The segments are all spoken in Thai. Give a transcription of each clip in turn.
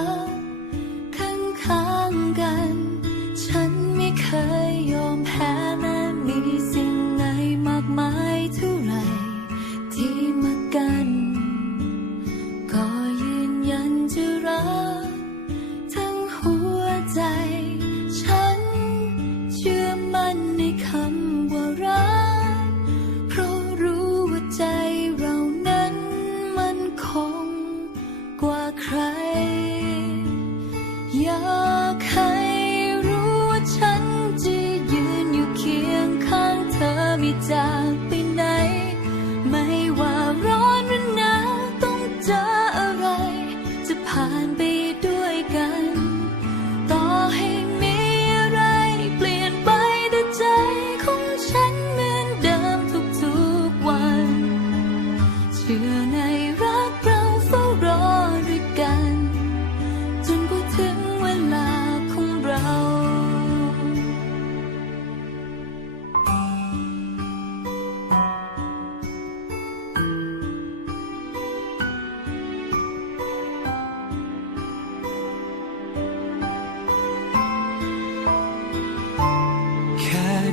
love. 家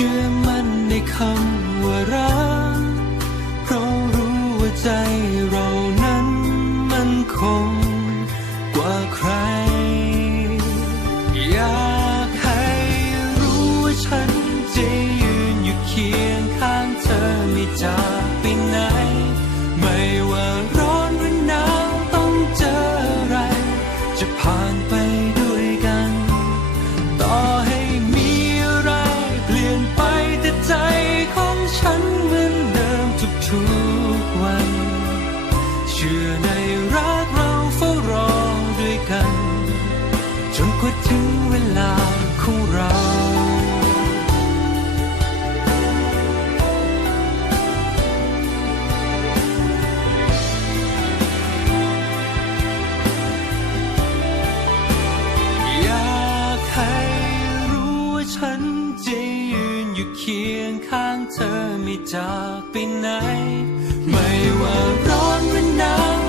ชื่อมั่นในคำว่ารักเพราะรู้ว่าใจเรานั้นมันคง เคียงข้างเธอไม่จากไปไหน ไม่ว่าร้อนหรือหนาว